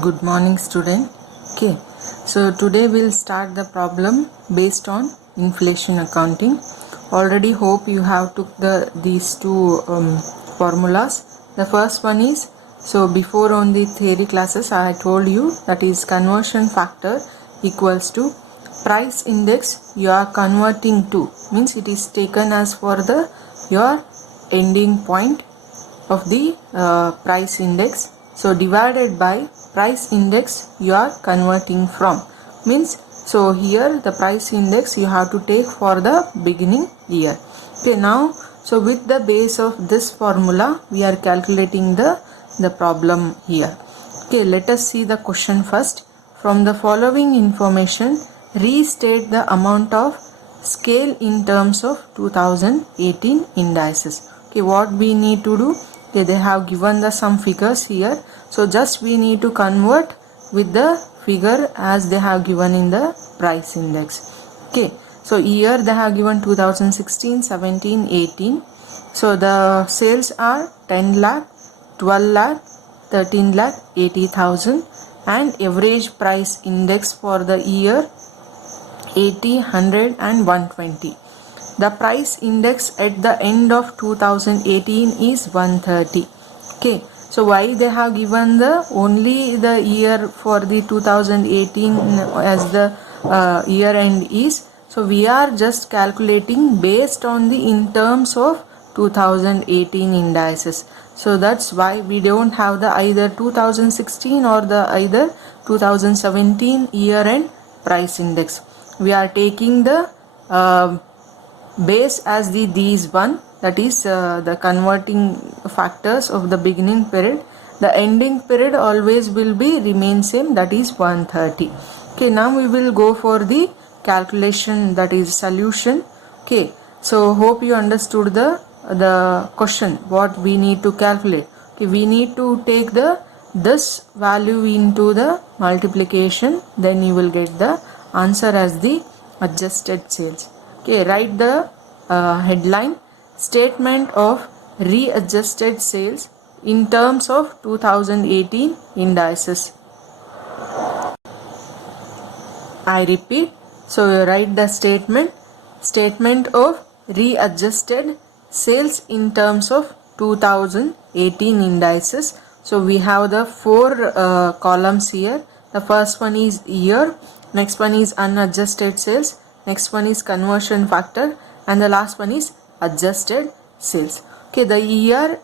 Good morning, student. Okay, so today we'll start the problem based on inflation accounting. Already hope you have took these two formulas. The first one is, so before on the theory classes I told you that is conversion factor equals to price index you are converting to, means it is taken as for the your ending point of the price index, so divided by price index you are converting from, means so here the price index you have to take for the beginning year. Okay, now so with the base of this formula we are calculating the problem here. Okay, let us see the question first. From the following information, restate the amount of scale in terms of 2018 indices. Okay, what we need to do? Okay, they have given the some figures here, so just we need to convert with the figure as they have given in the price index. Okay, so here they have given 2016, 17, 18. So the sales are 10 lakh, 12 lakh, 13 lakh, 80,000, and average price index for the year 80, 100 and 120. The price index at the end of 2018 is 130. Okay, so why they have given the only the year for the 2018 as the year end is, so we are just calculating based on the in terms of 2018 indices. So that's why we don't have the either 2016 or the either 2017 year end price index. We are taking the base as these one, that is the converting factors of the beginning period. The ending period always will be remain same, that is 130. Okay, now we will go for the calculation, that is solution. Okay, so hope you understood the question what we need to calculate. Okay, we need to take this value into the multiplication, then you will get the answer as the adjusted sales. Okay, write the headline: statement of readjusted sales in terms of 2018 indices. I repeat, so you write the statement of readjusted sales in terms of 2018 indices. So we have the four columns here. The first one is year, next one is unadjusted sales, next one is conversion factor, and the last one is adjusted sales. Okay, the year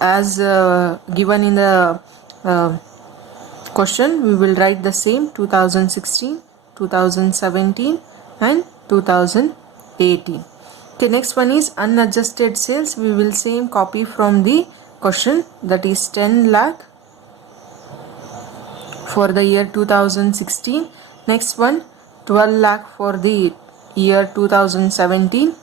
as given in the question, we will write the same: 2016, 2017 and 2018. Okay, next one is unadjusted sales. We will same copy from the question, that is 10 lakh for the year 2016. Next one 12 lakh for the year 2017,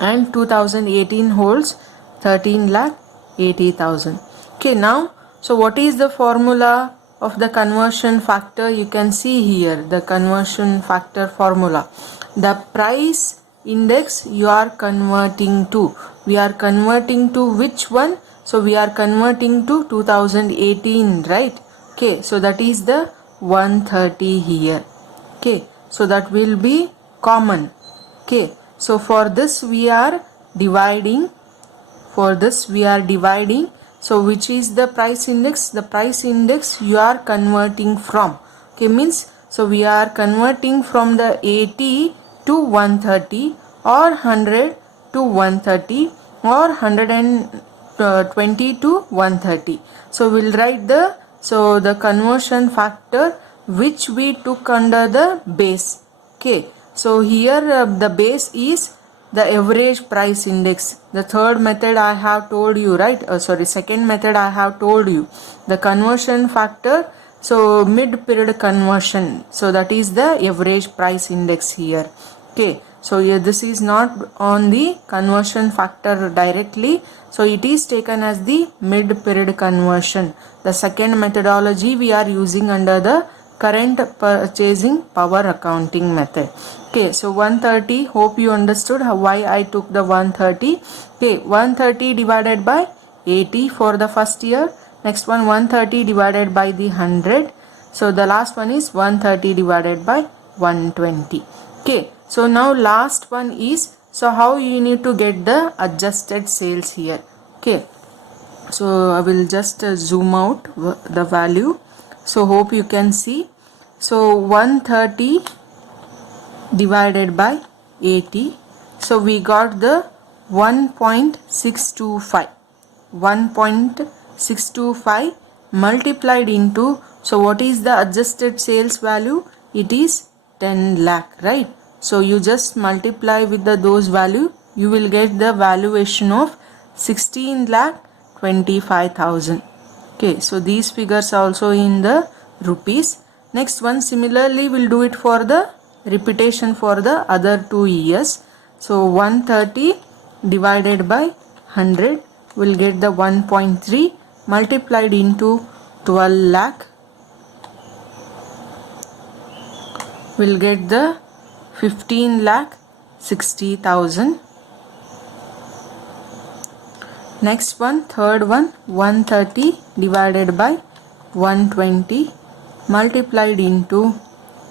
and 2018 holds 13 lakh 80,000. Okay, now so what is the formula of the conversion factor? You can see here the conversion factor formula. The price index you are converting to, we are converting to which one? So we are converting to 2018, right? Okay, so that is the 130 here. Okay, so that will be common. Okay, so for this we are dividing, so which is the price index? The price index you are converting from. Okay, means so we are converting from the 80 to 130 or 100 to 130 or 120 to 130. So we'll write the conversion factor which we took under the base. Okay, so here the base is the average price index. The third method I have told you, right? Second method I have told you, the conversion factor, so mid period conversion, so that is the average price index here. Okay, so here this is not on the conversion factor directly, so it is taken as the mid period conversion. The second methodology we are using under the current purchasing power accounting method. Okay, so 130, hope you understood why I took the 130. Okay, 130 divided by 80 for the first year, Next one 130 divided by the 100. So the last one is 130 divided by 120. Okay, so now last one is, so how you need to get the adjusted sales here. Okay, so I will just zoom out the value, so hope you can see. So 130 divided by 80, so we got the 1.625. 1.625 multiplied into, so what is the adjusted sales value? It is 10 lakh, right? So you just multiply with those value, you will get the valuation of 16 lakh 25,000. Okay, so these figures are also in the rupees. Next one, similarly we'll do it for the repetition for the other 2 years. So 130 divided by 100 will get the 1.3 multiplied into 12 lakh will get the 15 lakh 60,000. Next one, third one, 130 divided by 120 multiplied into,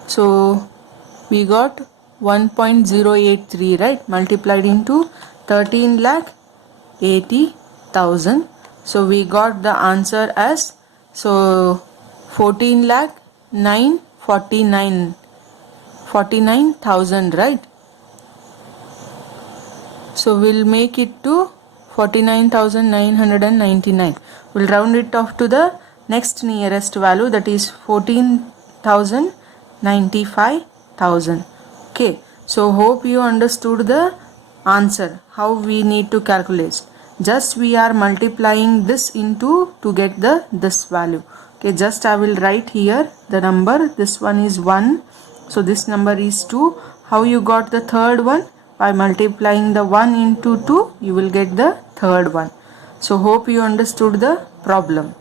so we got 1.083, right, multiplied into 13 lakh 80,000. So we got the answer as, so 14 lakh 49,000, right? So we'll make it to 49,999. We'll round it off to the next nearest value, that is 14,095,000. Okay, so hope you understood the answer, how we need to calculate. Just we are multiplying this into to get this value. Okay, just I will write here the number. This one is 1, so this number is 2. How you got the third one? By multiplying the 1 into 2, you will get the third one. So hope you understood the problem.